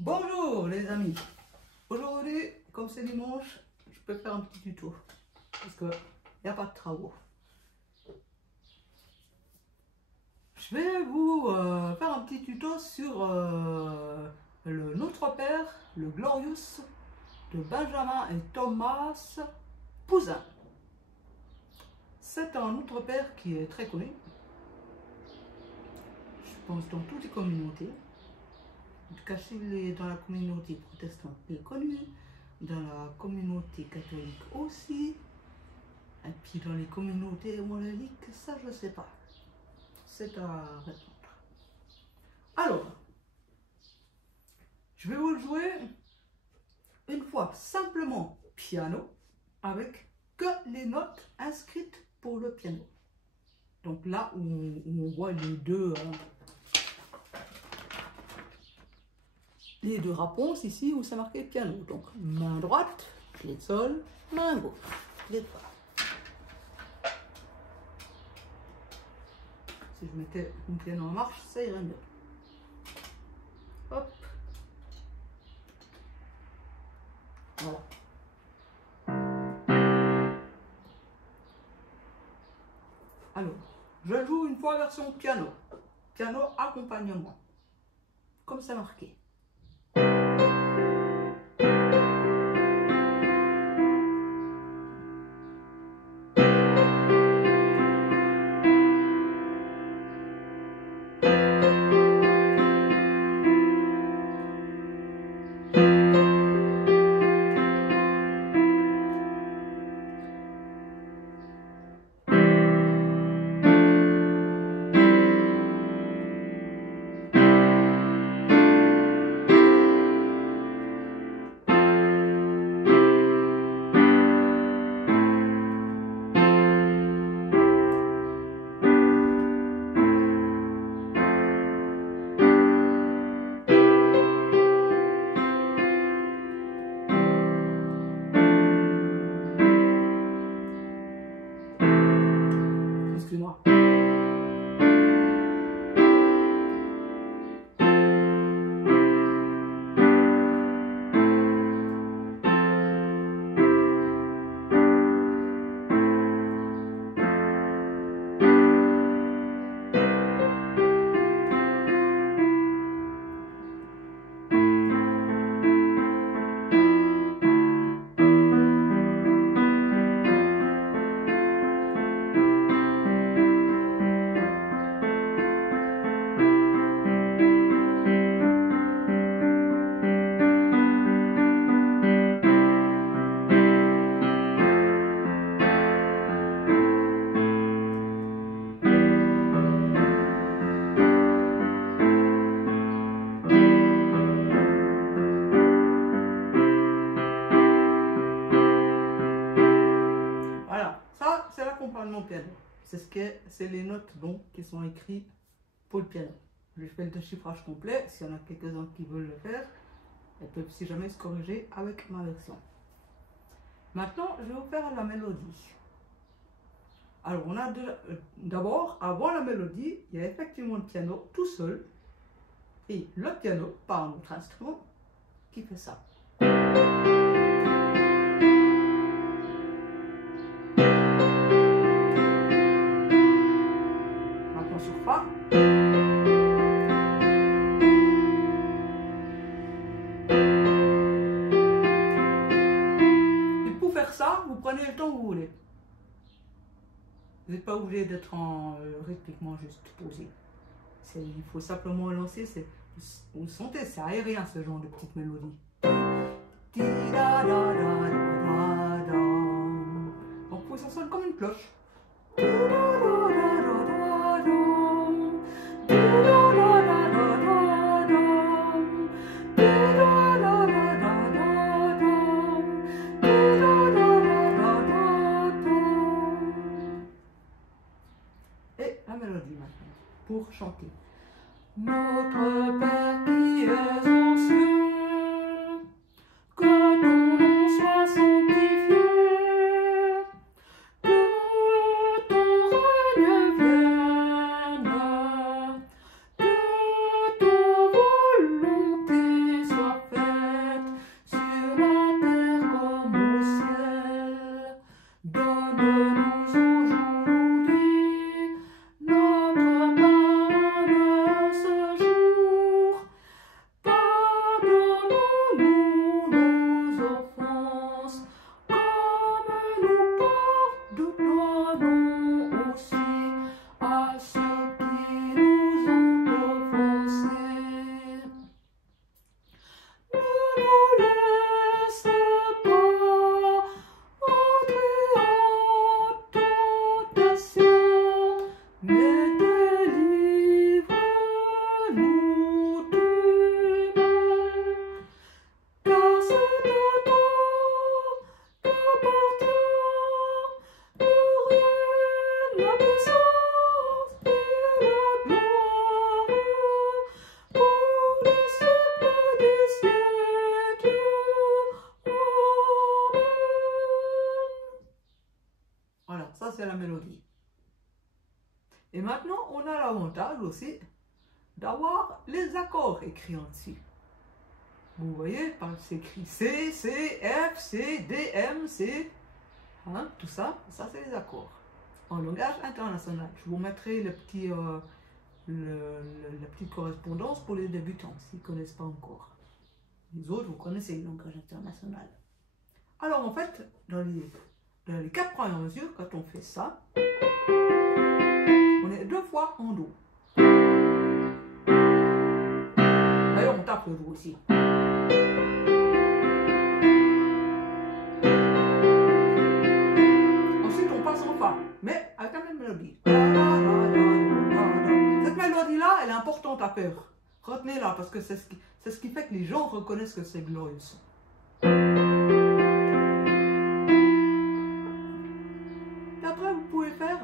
Bonjour les amis, aujourd'hui comme c'est dimanche, je peux faire un petit tuto parce qu'il n'y a pas de travaux. Je vais vous faire un petit tuto sur le Notre Père, le Glorious de Benjamin et Thomas Poussin. C'est un Notre Père qui est très connu, je pense dans toutes les communautés. En tout cas, dans la communauté protestante, il est connu, dans la communauté catholique aussi, et puis dans les communautés évangéliques, ça je ne sais pas. C'est à répondre. Alors, je vais vous le jouer une fois simplement piano, avec que les notes inscrites pour le piano. Donc là où on voit les deux réponses ici où c'est marqué piano. Donc main droite, clé de sol, main gauche, clé de fa. Si je mettais mon piano en marche, ça irait mieux. Hop. Voilà. Alors, je joue une fois version piano. Piano accompagnement. Comme c'est marqué. Excuse-moi. Voilà, ça c'est l'accompagnement piano. C'est les notes donc qui sont écrites pour le piano. Je fais le déchiffrage complet. S'il y en a quelques-uns qui veulent le faire, elles peuvent si jamais se corriger avec ma version. Maintenant, je vais vous faire la mélodie. Alors, on a d'abord, avant la mélodie, il y a effectivement le piano tout seul et le piano par un autre instrument qui fait ça. Maintenant sur Fa. Et pour faire ça, vous prenez le temps que vous voulez. Vous n'êtes pas obligé d'être en rythmiquement juste posé. Il faut simplement lancer. Vous sentez, c'est aérien ce genre de petite mélodie. Donc ça sonne comme une cloche. Et la mélodie maintenant, pour chanter. Notre Père qui es aux cieux, que ton nom soit sanctifié, que ton règne c'est la mélodie. Et maintenant, on a l'avantage aussi d'avoir les accords écrits en dessus. Vous voyez, c'est écrit C, C, F, C, D, M, C. Hein, tout ça, ça c'est les accords. En langage international. Je vous mettrai la petite correspondance pour les débutants, s'ils ne connaissent pas encore. Les autres, vous connaissez le langage international. Alors en fait, dans les 4 premières mesures, quand on fait ça, on est 2 fois en Do. D'ailleurs, on tape le Do aussi. Ensuite, on passe en Fa, mais avec la même mélodie. Cette mélodie-là, elle est importante à faire. Retenez-la, parce que c'est ce qui fait que les gens reconnaissent que c'est Glorious. Et après, vous pouvez faire...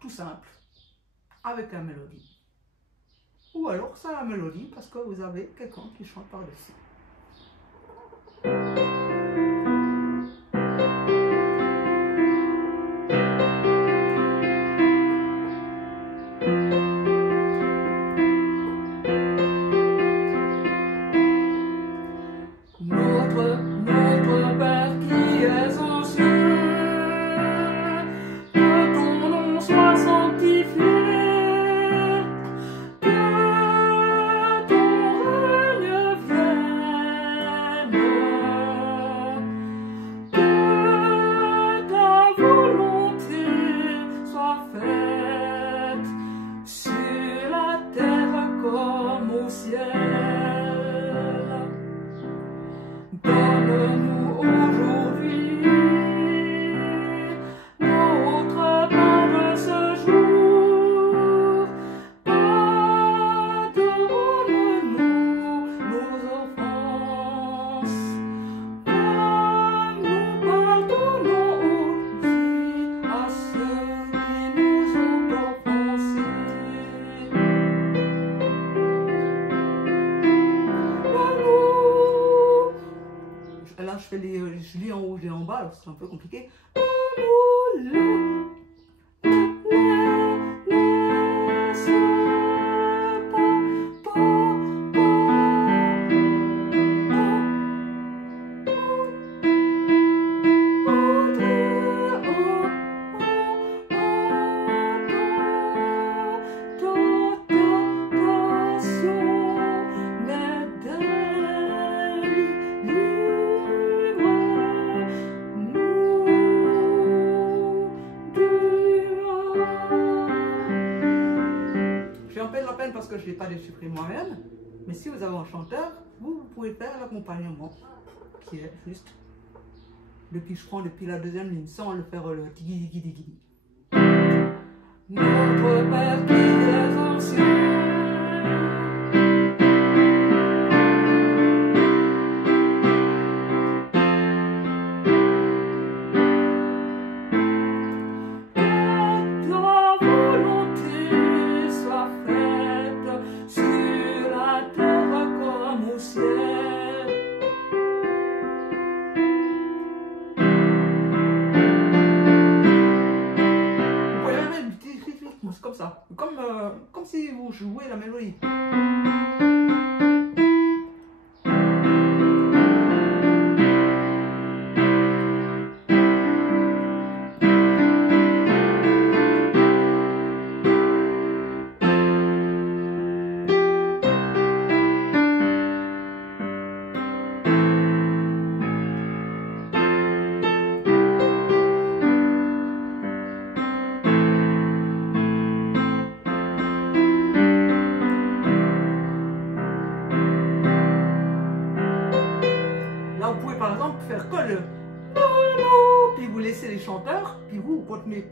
tout simple, avec la mélodie. Ou alors sans la mélodie, parce que vous avez quelqu'un qui chante par-dessus. Notre Père qui es aux cieux, que ton nom soit sanctifié, que ton règne vienne, que ta volonté soit faite sur la terre comme au ciel. Donne-nous aujourd'hui notre pain de ce jour. Pardonne-nous nos offenses, comme nous pardonnons aussi à ceux qui nous ont offensés. Là, je lis en haut, je lis en bas, c'est un peu compliqué. J'ai un peu de la peine parce que je ne l'ai pas déchiffré moi-même, mais si vous avez un chanteur, vous pouvez faire l'accompagnement qui est juste depuis la deuxième ligne sans le faire le tigui digui digui. Notre Père qui es aux cieux, jouer la mélodie. Là, vous pouvez par exemple faire que le puis vous laissez les chanteurs, puis vous continuez.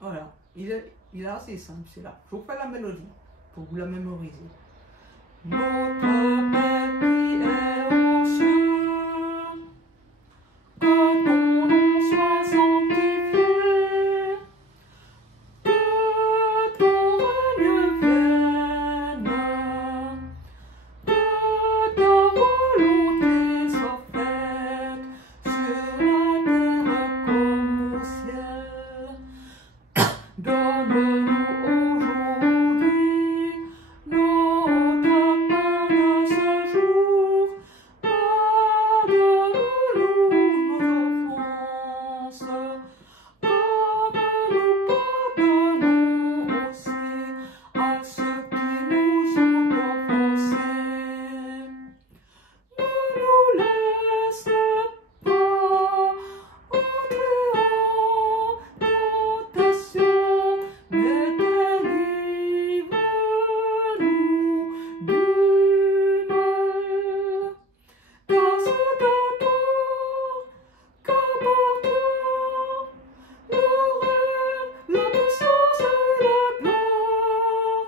Voilà, il est assez simple, c'est là. Je vous fais la mélodie pour vous la mémoriser. Notre Père qui est aux cieux, que ton nom soit sanctifié, que ton règne vienne, que ta volonté soit faite sur la terre comme au ciel. Donne-nous aujourd'hui notre pain de ce jour. Pardonne-nous nos offenses, comme nous pardonnons aussi à ceux qui nous ont offensés. Ne nous laisse pas entrer en tentation, mais délivre-nous du mal. Car c'est à toi qu'appartient le règne, la puissance et la gloire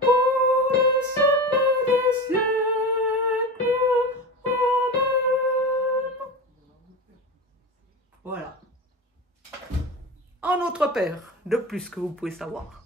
pour les siècles des siècles. Amen. Voilà. Un autre Père de plus que vous pouvez savoir.